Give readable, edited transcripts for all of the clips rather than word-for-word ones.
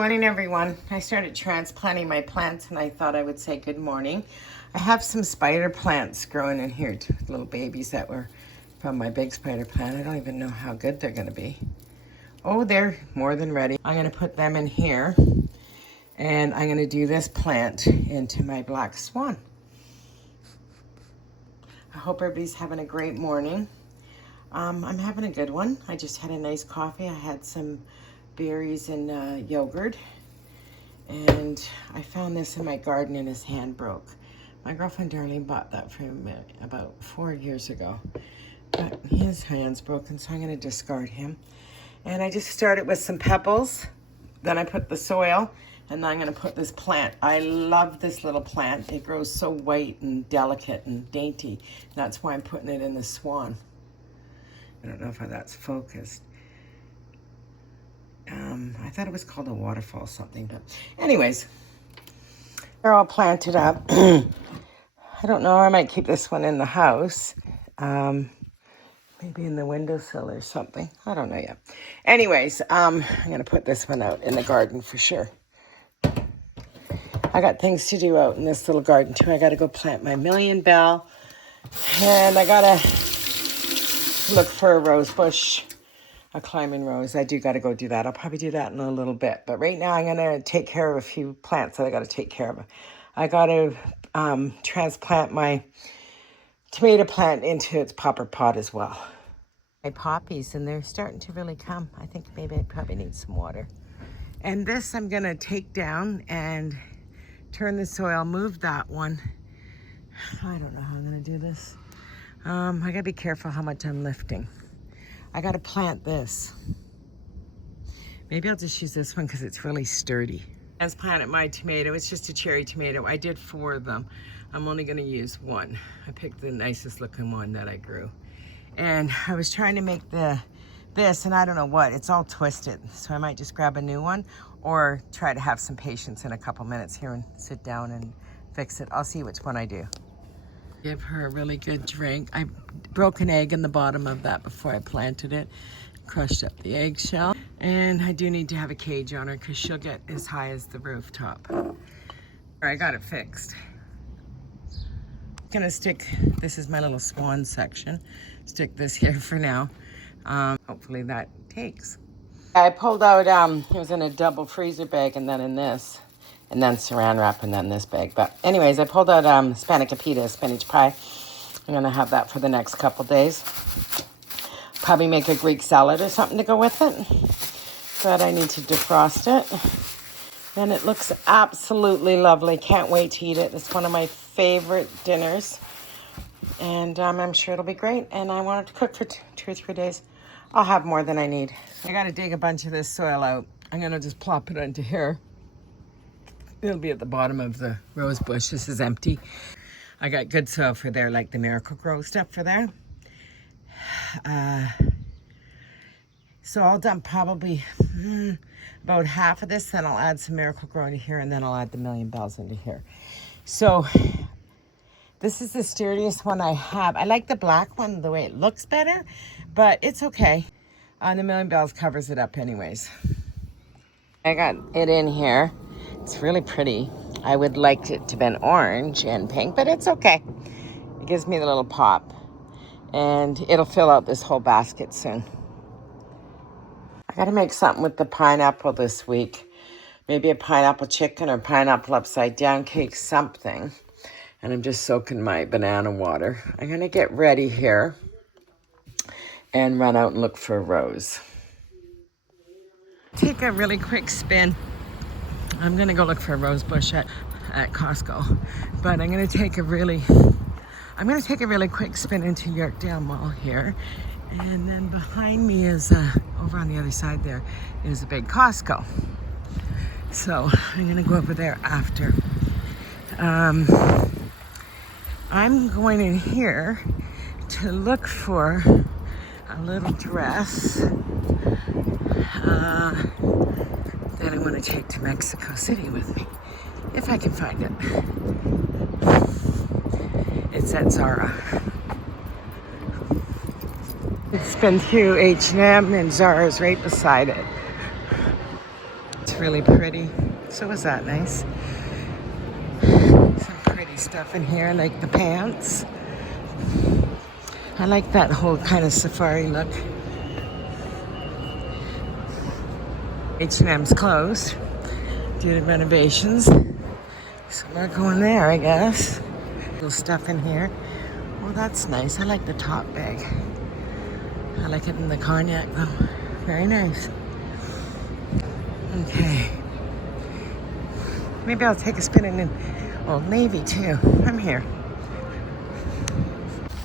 Morning, everyone. I started transplanting my plants and I thought I would say good morning. I have some spider plants growing in here, little babies that were from my big spider plant. I don't even know how good they're going to be. Oh, they're more than ready. I'm going to put them in here and I'm going to do this plant into my black swan. I hope everybody's having a great morning. I'm having a good one. I just had a nice coffee. I had some berries and yogurt, and I found this in my garden and his hand broke. My girlfriend Darlene bought that for him about 4 years ago, but his hand's broken, so I'm going to discard him. And I just started with some pebbles, then I put the soil, and then I'm going to put this plant. I love this little plant. It grows so white and delicate and dainty. That's why I'm putting it in the swan. I don't know if that's focused. I thought it was called a waterfall something, but anyways, they're all planted up. I don't know, I might keep this one in the house. Maybe in the windowsill or something. I don't know yet. Anyways, I'm going to put this one out in the garden for sure. I got things to do out in this little garden too. I got to go plant my million bell, and I got to look for a rose bush. A climbing rose. I do got to go do that. I'll probably do that in a little bit. But right now I'm going to take care of a few plants that I got to take care of. I got to transplant my tomato plant into its popper pot as well. My poppies, and they're starting to really come. I think maybe I probably need some water. And this I'm going to take down and turn the soil, move that one. I don't know how I'm going to do this. I got to be careful how much I'm lifting. I got to plant this. Maybe I'll just use this one because it's really sturdy. Transplanted my tomato. It's just a cherry tomato. I did 4 of them. I'm only going to use one. I picked the nicest looking one that I grew. And I was trying to make this, and I don't know what. It's all twisted. So I might just grab a new one or try to have some patience in a couple minutes here and sit down and fix it. I'll see which one I do. Give her a really good drink. I broke an egg in the bottom of that before I planted it. Crushed up the eggshell. And I do need to have a cage on her because she'll get as high as the rooftop. I got it fixed. Gonna stick, this is my little swan section. Stick this here for now. Hopefully that takes. I pulled out, it was in a double freezer bag and then in this. And then saran wrap, and then this bag. But anyways, I pulled out spanakopita, spinach pie. I'm going to have that for the next couple days. Probably make a Greek salad or something to go with it. But I need to defrost it. And it looks absolutely lovely. Can't wait to eat it. It's one of my favorite dinners. And I'm sure it'll be great. And I want it to cook for 2 or 3 days. I'll have more than I need. I got to dig a bunch of this soil out. I'm going to just plop it into here. It'll be at the bottom of the rose bush. This is empty. I got good soil for there, like the Miracle-Gro stuff for there. So I'll dump probably about half of this, then I'll add some Miracle-Gro into here, and then I'll add the Million Bells into here. So this is the sturdiest one I have. I like the black one, the way it looks better, but it's okay. The Million Bells covers it up anyways. I got it in here. It's really pretty. I would like it to be orange and pink, but it's okay. It gives me the little pop. And it'll fill out this whole basket soon. I gotta make something with the pineapple this week. Maybe a pineapple chicken or pineapple upside down cake, something. And I'm just soaking my banana water. I'm gonna get ready here and run out and look for a rose. Take a really quick spin. I'm gonna go look for a rose bush at Costco, but I'm gonna take a really quick spin into Yorkdale Mall here, and then behind me is over on the other side there is a big Costco. So I'm gonna go over there after. I'm going in here to look for a little dress that I want to take to Mexico City with me, if I can find it. It's at Zara. It's been through H&M and Zara's right beside it. really pretty. So was that nice? Some pretty stuff in here, like the pants. I like that whole kind of safari look. H&M's closed due to renovations. So we're going there, I guess. Little stuff in here. Well, that's nice. I like the top bag. I like it in the cognac though. Very nice. Okay. Maybe I'll take a spin in Old Navy too. I'm here.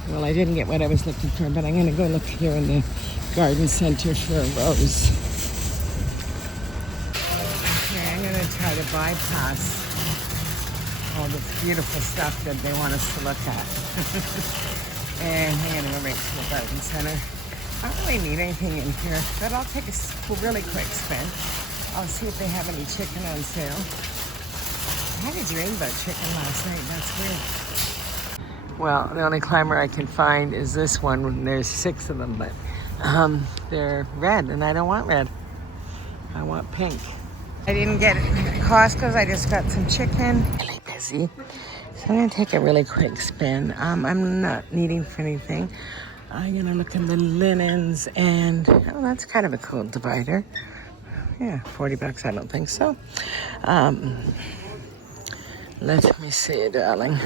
Well, I didn't get what I was looking for, but I'm going to go look here in the garden center for a rose. Okay, I'm going to try to bypass all this beautiful stuff that they want us to look at. And I'm going to go right to the garden center. I don't really need anything in here, but I'll take a really quick spin. I'll see if they have any chicken on sale. I had a dream about chicken last night. That's weird. Well, the only climber I can find is this one. There's 6 of them, but they're red, and I don't want red. I want pink. I didn't get Costco's. I just got some chicken. Really busy. So I'm going to take a really quick spin. I'm not needing for anything. I'm going to look in the linens, and oh, that's kind of a cool divider. Yeah, $40. I don't think so. Let me see, darling.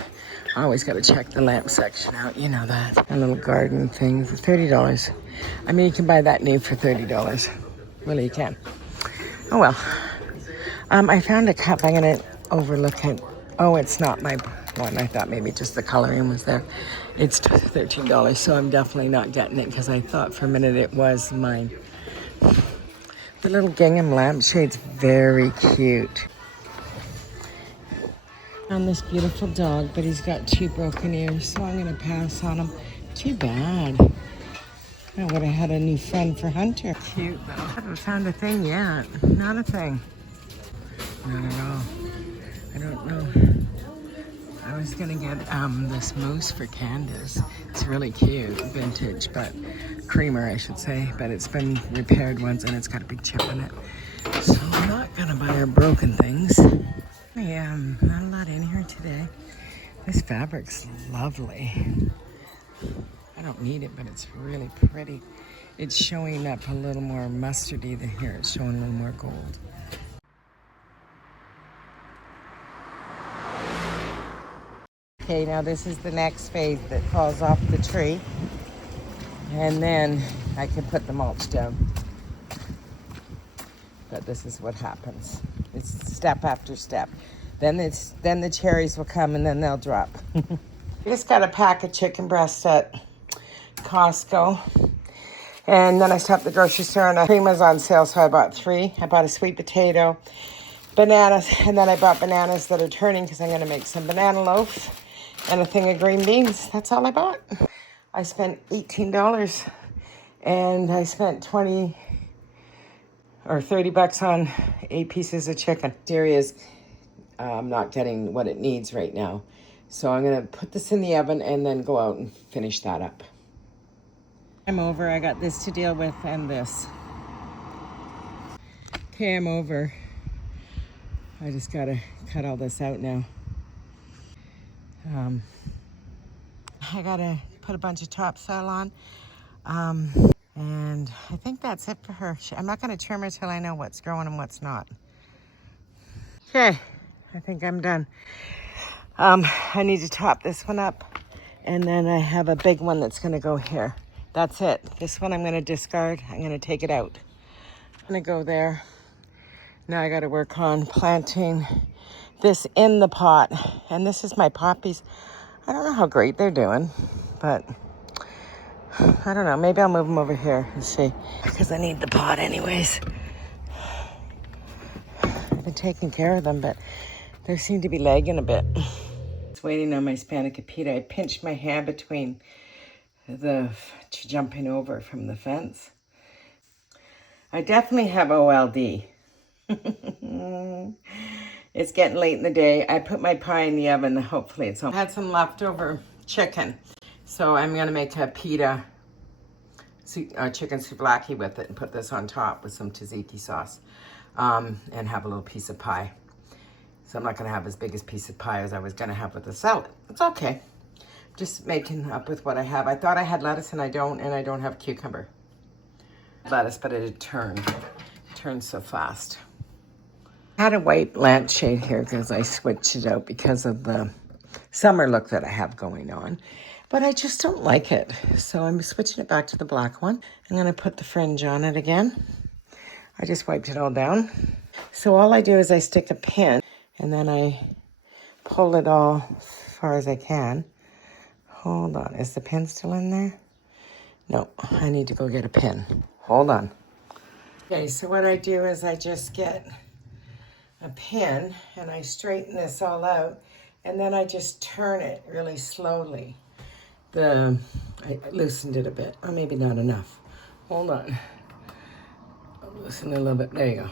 I always got to check the lamp section out. You know that. A little garden thing for $30. I mean, you can buy that new for $30. Really, you can. Oh, well. I found a cup. I'm going to overlook it. Oh, it's not my one. I thought maybe just the coloring was there. It's $13, so I'm definitely not getting it because I thought for a minute it was mine. The little gingham lampshade's very cute. On this beautiful dog, but he's got 2 broken ears, so I'm going to pass on him. Too bad. I would have had a new friend for Hunter. Cute, though. I haven't found a thing yet. Not a thing. Not at all. I don't know. I was going to get this moose for Candace. It's really cute. Vintage, but creamer, I should say. But it's been repaired once, and it's got a big chip in it. So I'm not going to buy her broken things. Yeah, not a lot in here today. This fabric's lovely. I don't need it, but it's really pretty. It's showing up a little more mustardy than here. It's showing a little more gold. Okay, now this is the next phase that falls off the tree. And then I can put the mulch down. But this is what happens. It's step after step. Then the cherries will come and then they'll drop. I just got a pack of chicken breasts at Costco. And then I stopped at the grocery store and cream was on sale, so I bought 3. I bought a sweet potato, bananas, and then I bought bananas that are turning because I'm going to make some banana loaf and a thing of green beans. That's all I bought. I spent $18 and I spent $20 or $30 on 8 pieces of chicken. Serious. I'm not getting what it needs right now. So I'm going to put this in the oven and then go out and finish that up. I'm over. I got this to deal with and this. Okay, I'm over. I just got to cut all this out now. I got to put a bunch of topsoil on. And I think that's it for her. I'm not going to trim her till I know what's growing and what's not. Okay, I think I'm done. I need to top this one up. And then I have a big one that's going to go here. That's it. This one I'm going to discard. I'm going to take it out. I'm going to go there. Now I got to work on planting this in the pot. And this is my poppies. I don't know how great they're doing, but I don't know. Maybe I'll move them over here and see. Because I need the pot anyways. I've been taking care of them, but they seem to be lagging a bit. It's waiting on my Spanakopita. I pinched my hand between the jumping over from the fence. I definitely have OLD. It's getting late in the day. I put my pie in the oven. Hopefully it's on. I had some leftover chicken. So I'm going to make a pita chicken souvlaki with it and put this on top with some tzatziki sauce. and have a little piece of pie. So I'm not going to have as big a piece of pie as I was going to have with the salad. It's okay. Just making up with what I have. I thought I had lettuce and I don't have cucumber. Lettuce, but it turned so fast. I had a white lampshade here because I switched it out because of the summer look that I have going on. But I just don't like it. So I'm switching it back to the black one. I'm going to put the fringe on it again. I just wiped it all down. So all I do is I stick a pin and then I pull it all as far as I can. Hold on, is the pin still in there? No, I need to go get a pin. Hold on. Okay, so what I do is I just get a pin and I straighten this all out and then I just turn it really slowly. I loosened it a bit, or maybe not enough. Hold on. I'll loosen it a little bit, there you go.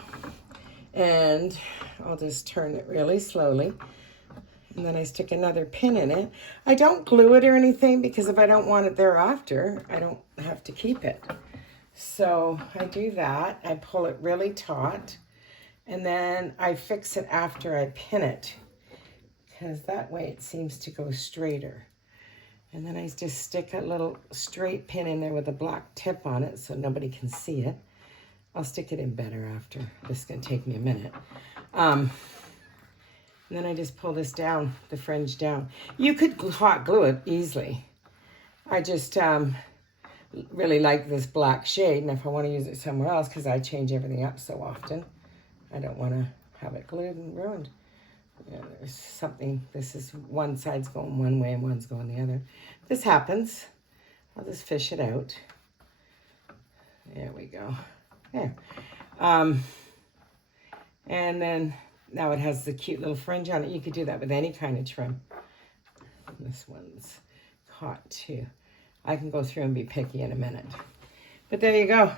And I'll just turn it really slowly. And then I stick another pin in it. I don't glue it or anything because if I don't want it thereafter, I don't have to keep it. So I do that. I pull it really taut. And then I fix it after I pin it. Because that way it seems to go straighter. And then I just stick a little straight pin in there with a black tip on it so nobody can see it. I'll stick it in better after. This is going to take me a minute. And then I just pull this down, the fringe down. You could hot glue it easily. I just really like this black shade, and if I want to use it somewhere else, because I change everything up so often, I don't want to have it glued and ruined. Yeah, there's something, this is one side's going one way and one's going the other. This happens. I'll just fish it out. There we go. There. And then now it has the cute little fringe on it. You could do that with any kind of trim. This one's caught too. I can go through and be picky in a minute. But there you go.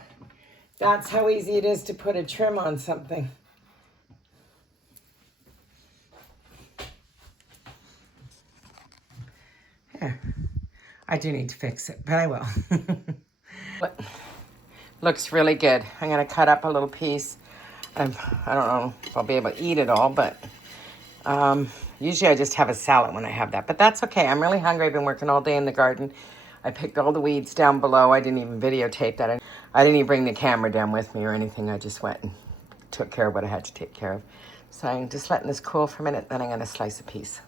That's how easy it is to put a trim on something. Yeah. I do need to fix it, but I will. Looks really good. I'm going to cut up a little piece. I don't know if I'll be able to eat it all, but usually I just have a salad when I have that. But that's okay. I'm really hungry. I've been working all day in the garden. I picked all the weeds down below. I didn't even videotape that. I didn't even bring the camera down with me or anything. I just went and took care of what I had to take care of. So I'm just letting this cool for a minute, then I'm going to slice a piece.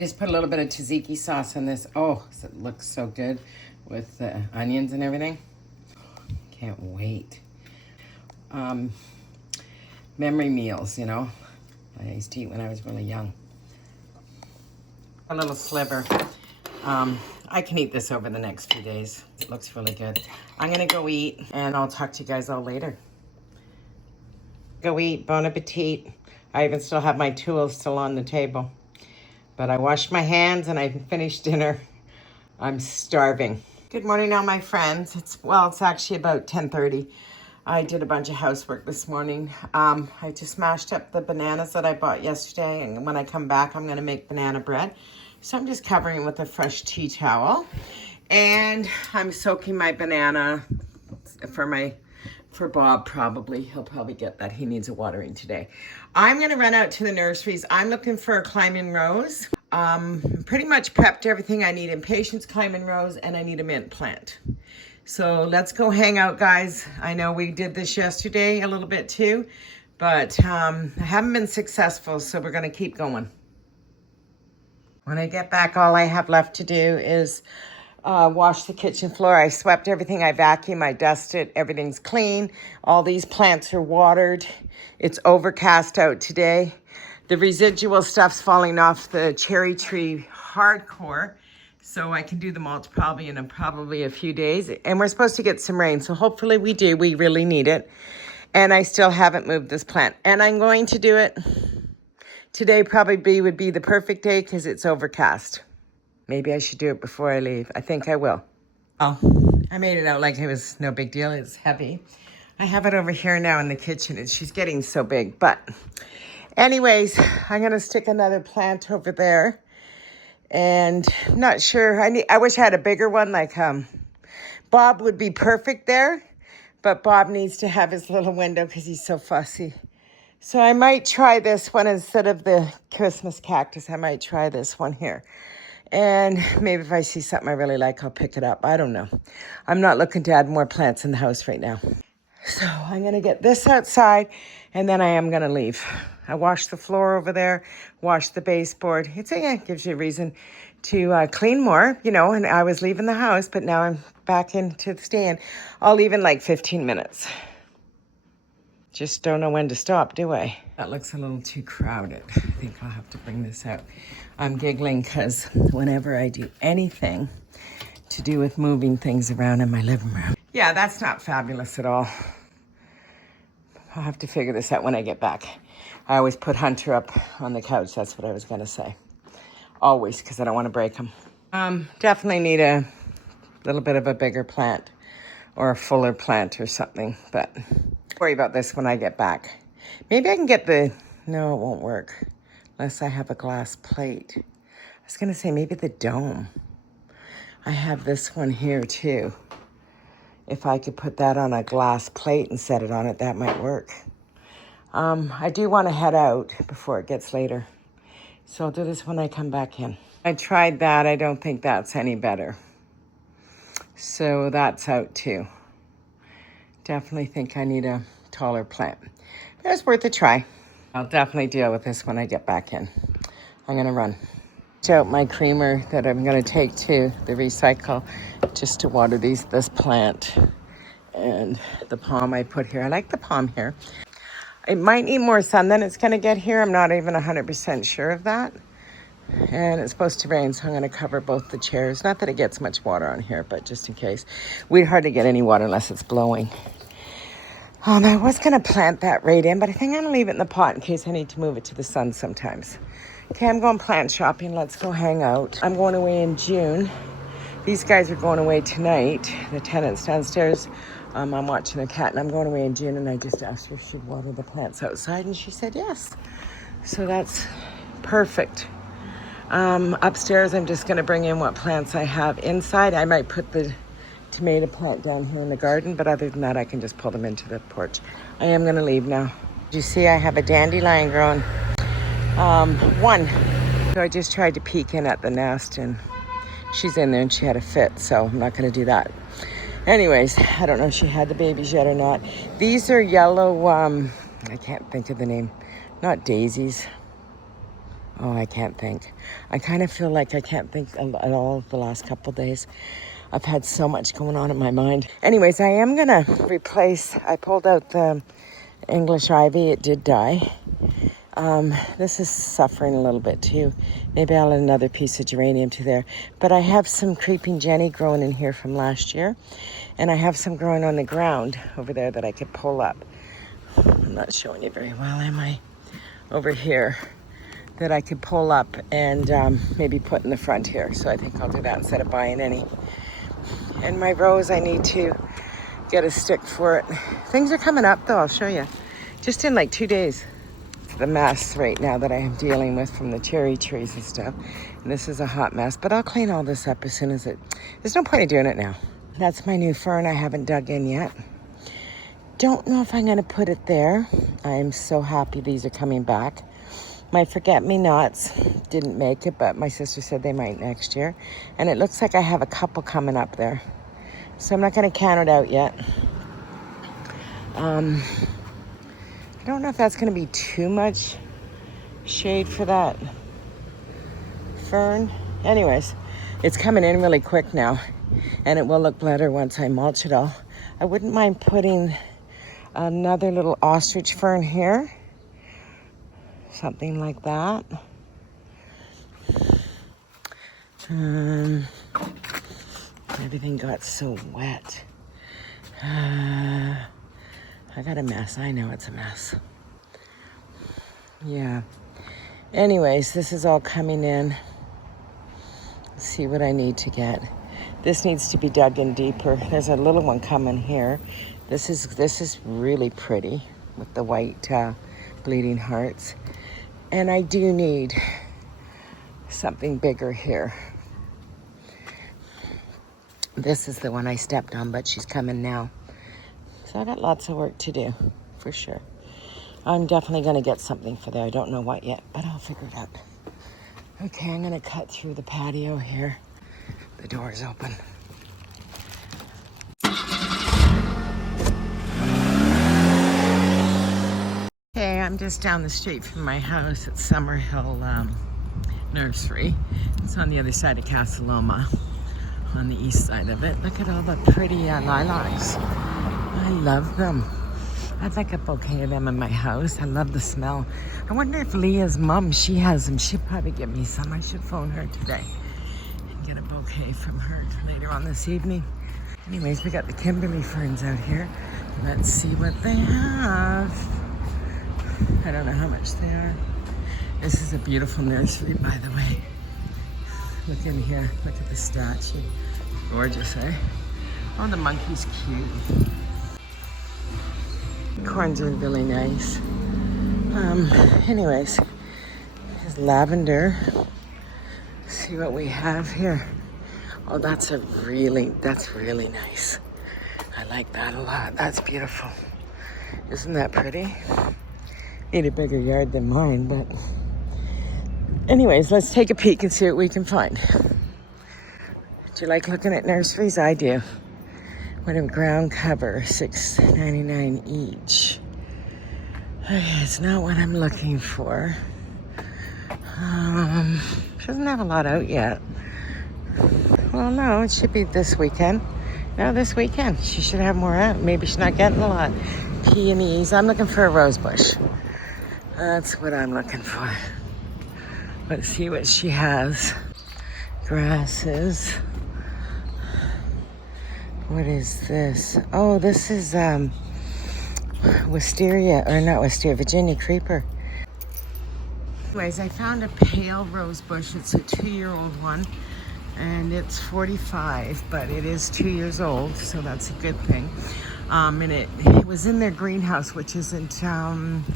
Just put a little bit of tzatziki sauce in this. Oh, it looks so good with the onions and everything. Can't wait. Memory meals, you know. I used to eat when I was really young. A little sliver. I can eat this over the next few days. It looks really good. I'm gonna go eat and I'll talk to you guys all later. Go eat, bon appetit. I even still have my tools still on the table. But I washed my hands and I finished dinner. I'm starving. Good morning all my friends. It's actually about 10:30. I did a bunch of housework this morning. I just mashed up the bananas that I bought yesterday, and when I come back, I'm gonna make banana bread. So I'm just covering it with a fresh tea towel. And I'm soaking my banana for Bob probably. He'll probably get that. He needs a watering today. I'm gonna run out to the nurseries. I'm looking for a climbing rose. Pretty much prepped everything I need: impatiens, climbing rose, and I need a mint plant. So let's go hang out, guys. I know we did this yesterday a little bit too, but I haven't been successful, so we're gonna keep going. When I get back, all I have left to do is wash the kitchen floor. I swept everything, I vacuumed, I dusted, everything's clean. All these plants are watered. It's overcast out today. The residual stuff's falling off the cherry tree hardcore, so I can do the mulch probably in a few days. And we're supposed to get some rain, so hopefully we do. We really need it. And I still haven't moved this plant. And I'm going to do it. Today probably would be the perfect day because it's overcast. Maybe I should do it before I leave. I think I will. Oh, I made it out like it was no big deal. It's heavy. I have it over here now in the kitchen, and she's getting so big. But anyways, I'm going to stick another plant over there. And I'm not sure. I wish I had a bigger one. Like Bob would be perfect there. But Bob needs to have his little window because he's so fussy. So I might try this one instead of the Christmas cactus. I might try this one here. And maybe if I see something I really like, I'll pick it up. I don't know. I'm not looking to add more plants in the house right now. So I'm going to get this outside, and then I am going to leave. I washed the floor over there, washed the baseboard. It gives you a reason to clean more, you know, and I was leaving the house, but now I'm back into staying. I'll leave in like 15 minutes. Just don't know when to stop, do I? That looks a little too crowded. I think I'll have to bring this out. I'm giggling because whenever I do anything to do with moving things around in my living room. Yeah, that's not fabulous at all. I'll have to figure this out when I get back. I always put Hunter up on the couch. That's what I was going to say. Always, because I don't want to break him. Definitely need a little bit of a bigger plant or a fuller plant or something, but worry about this when I get back. Maybe I can get no, it won't work unless I have a glass plate. I was going to say maybe the dome. I have this one here too. If I could put that on a glass plate and set it on it, that might work. I do want to head out before it gets later. So I'll do this when I come back in. I tried that. I don't think that's any better. So that's out too. Definitely think I need a taller plant. But it's worth a try. I'll definitely deal with this when I get back in. I'm going to run. Out my creamer that I'm going to take to the recycle just to water this plant and the palm I put here. I like the palm here. It might need more sun than it's going to get here. I'm not even 100% sure of that. And it's supposed to rain, so I'm going to cover both the chairs. Not that it gets much water on here, but just in case. We'd hardly get any water unless it's blowing. I was going to plant that right in, but I think I'm going to leave it in the pot in case I need to move it to the sun sometimes. Okay, I'm going plant shopping. Let's go hang out. I'm going away in June. These guys are going away tonight. The tenants downstairs. I'm watching the cat, and I'm going away in June, and I just asked her if she'd water the plants outside, and she said yes. So that's perfect. Upstairs, I'm just going to bring in what plants I have inside. I might put the tomato plant down here in the garden, but other than that, I can just pull them into the porch. I am going to leave now. You see, I have a dandelion growing. One. So I just tried to peek in at the nest, and she's in there, and she had a fit, so I'm not going to do that. Anyways, I don't know if she had the babies yet or not. These are yellow, I can't think of the name. Not daisies. Oh, I can't think. I kind of feel like I can't think at all the last couple of days. I've had so much going on in my mind. Anyways, I am going to replace, I pulled out the English ivy. It did die. This is suffering a little bit too. Maybe I'll add another piece of geranium to there. But I have some creeping Jenny growing in here from last year. And I have some growing on the ground over there that I could pull up. I'm not showing you very well, am I? Over here. That I could pull up and maybe put in the front here. So I think I'll do that instead of buying any. And my rose, I need to get a stick for it. Things are coming up though, I'll show you. Just in like 2 days. The mess right now that I am dealing with from the cherry trees and stuff. And this is a hot mess, but I'll clean all this up as soon as there's no point in doing it now. That's my new fern I haven't dug in yet. Don't know if I'm going to put it there. I am so happy these are coming back. My forget-me-nots didn't make it, but my sister said they might next year. And it looks like I have a couple coming up there. So I'm not going to count it out yet. I don't know if that's going to be too much shade for that fern. Anyways, it's coming in really quick now, and it will look better once I mulch it all. I wouldn't mind putting another little ostrich fern here. Something like that. Everything got so wet. I got a mess. I know it's a mess. Yeah. Anyways, this is all coming in. Let's see what I need to get. This needs to be dug in deeper. There's a little one coming here. This is really pretty with the white bleeding hearts. And I do need something bigger here. This is the one I stepped on, but she's coming now. So I got lots of work to do, for sure. I'm definitely going to get something for there. I don't know what yet, but I'll figure it out. Okay, I'm going to cut through the patio here. The door's open. Okay, I'm just down the street from my house at Summerhill Nursery. It's on the other side of Casa Loma, on the east side of it. Look at all the pretty lilacs. I love them. I'd like a bouquet of them in my house. I love the smell. I wonder if Leah's mom, she has them. She'll probably give me some. I should phone her today and get a bouquet from her later on this evening. Anyways, we got the Kimberly ferns out here. Let's see what they have. I don't know how much they are. This is a beautiful nursery, by the way. Look in here. Look at the statue. Gorgeous, eh? Oh, the monkey's cute. Corns are really nice. Anyways, here's lavender. See what we have here. Oh, that's really nice. I like that a lot. That's beautiful. Isn't that pretty? Need a bigger yard than mine, but anyways, let's take a peek and see what we can find. Do you like looking at nurseries? I do. What a ground cover, $6.99 each. Okay, it's not what I'm looking for. She doesn't have a lot out yet. Well, no, it should be this weekend. No, this weekend. She should have more out. Maybe she's not getting a lot. Peonies. I'm looking for a rose bush. That's what I'm looking for. Let's see what she has. Grasses. What is this? Oh, this is wisteria, or not wisteria, Virginia creeper. Anyways, I found a pale rose bush. It's a 2-year-old one, and it's $45, but it is 2 years old, so that's a good thing. And it was in their greenhouse, which isn't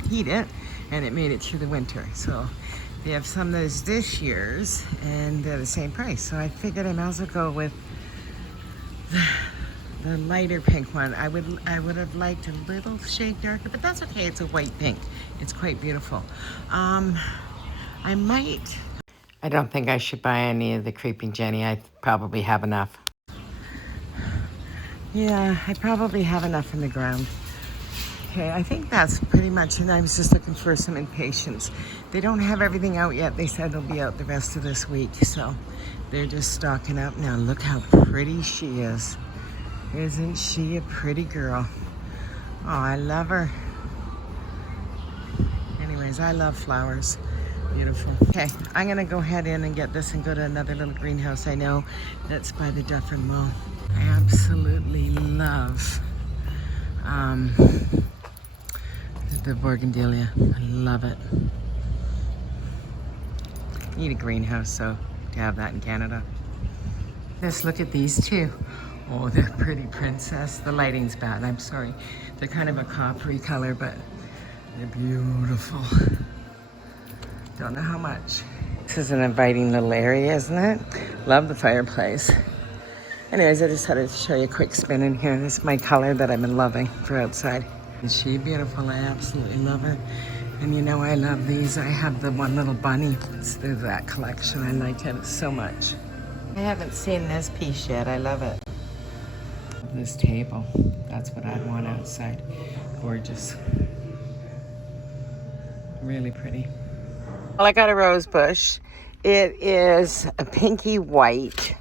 heated, and it made it through the winter. So they have some that is this year's, and they're the same price. So I figured I might as well go with the lighter pink one. I would have liked a little shade darker, but that's okay. It's a white pink. It's quite beautiful. I don't think I should buy any of the Creeping Jenny. I probably have enough. Yeah, I probably have enough in the ground. Okay, I think that's pretty much, and I was just looking for some impatiens. They don't have everything out yet. They said they'll be out the rest of this week, so they're just stocking up now. Look how pretty she is. Isn't she a pretty girl? Oh, I love her. Anyways, I love flowers. Beautiful. Okay, I'm gonna go head in and get this and go to another little greenhouse I know that's by the Dufferin Mall. I absolutely love the Bougainvillea. I love it. Need a greenhouse, so to have that in Canada. Let's look at these two. Oh, they're pretty princess. The lighting's bad, I'm sorry. They're kind of a coppery color, but they're beautiful. Don't know how much. This is an inviting little area, isn't it? Love the fireplace. Anyways, I just had to show you a quick spin in here. This is my color that I've been loving for outside. Is she beautiful? I absolutely love her. And you know I love these. I have the one little bunny. It's that collection. I like it so much. I haven't seen this piece yet. I love it. This table. That's what I'd want outside. Gorgeous. Really pretty. Well, I got a rose bush. It is a pinky white.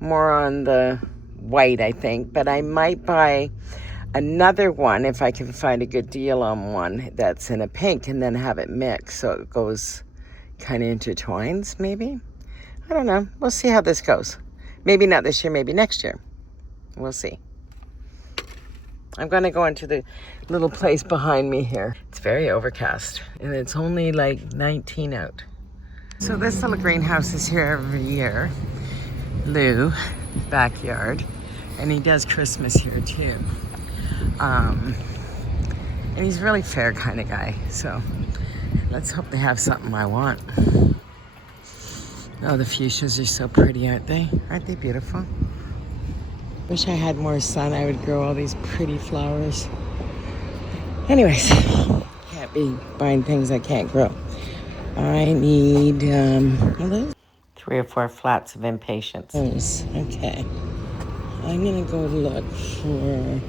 More on the white, I think. But I might buy another one if I can find a good deal on one that's in a pink and then have it mixed so it goes kind of intertwines, maybe. I don't know. We'll see how this goes. Maybe not this year, maybe next year. We'll see. I'm going to go into the little place behind me here. It's very overcast, and it's only like 19 out. So this little greenhouse is here every year. Lou, backyard, and he does Christmas here too. And he's a really fair kind of guy, so let's hope they have something I want. Oh, the fuchsias are so pretty, aren't they? Aren't they beautiful? Wish I had more sun. I would grow all these pretty flowers. Anyways, can't be buying things I can't grow. I need, what are those? 3 or 4 flats of impatiens. Okay. I'm gonna go look for,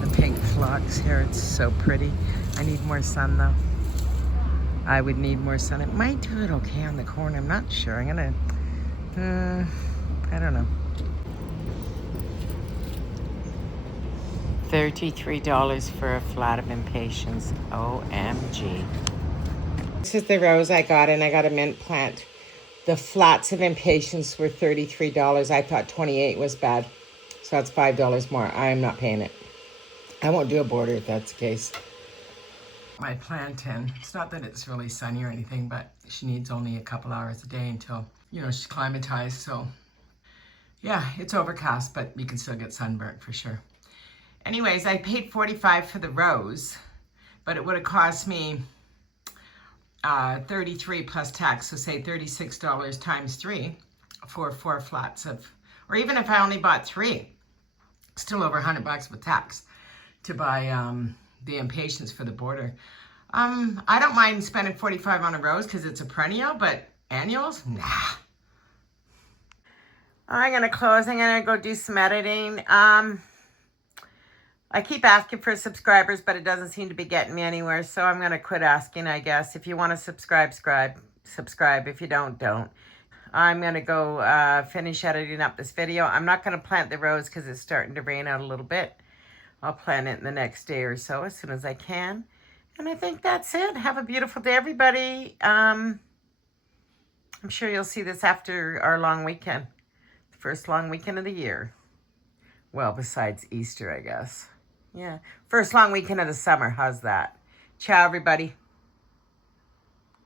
the pink phlox here. It's so pretty. I need more sun though. I would need more sun. It might do it okay on the corn. I'm not sure. I'm gonna, I don't know. $33 for a flat of impatiens. OMG. This is the rose I got, and I got a mint plant. The flats of impatiens were $33. I thought 28 was bad. So that's $5 more. I'm not paying it. I won't do a border if that's the case. My plant in. It's not that it's really sunny or anything, but she needs only a couple hours a day until, you know, she's climatized. So yeah, it's overcast, but you can still get sunburnt for sure. Anyways, I paid $45 for the rose, but it would have cost me $33 plus tax. So say $36 times 3 for 4 flats of, or even if I only bought 3, still over $100 with tax to buy the impatiens for the border. I don't mind spending $45 on a rose because it's a perennial, but annuals, nah. I'm gonna close. I'm gonna go do some editing. I keep asking for subscribers, but it doesn't seem to be getting me anywhere, so I'm gonna quit asking, I guess. If you want to subscribe. If you don't. I'm gonna go finish editing up this video. I'm not gonna plant the rose because it's starting to rain out a little bit. I'll plant it in the next day or so as soon as I can. And I think that's it. Have a beautiful day, everybody. I'm sure you'll see this after our long weekend. The first long weekend of the year. Well, besides Easter, I guess. Yeah. First long weekend of the summer. How's that? Ciao, everybody.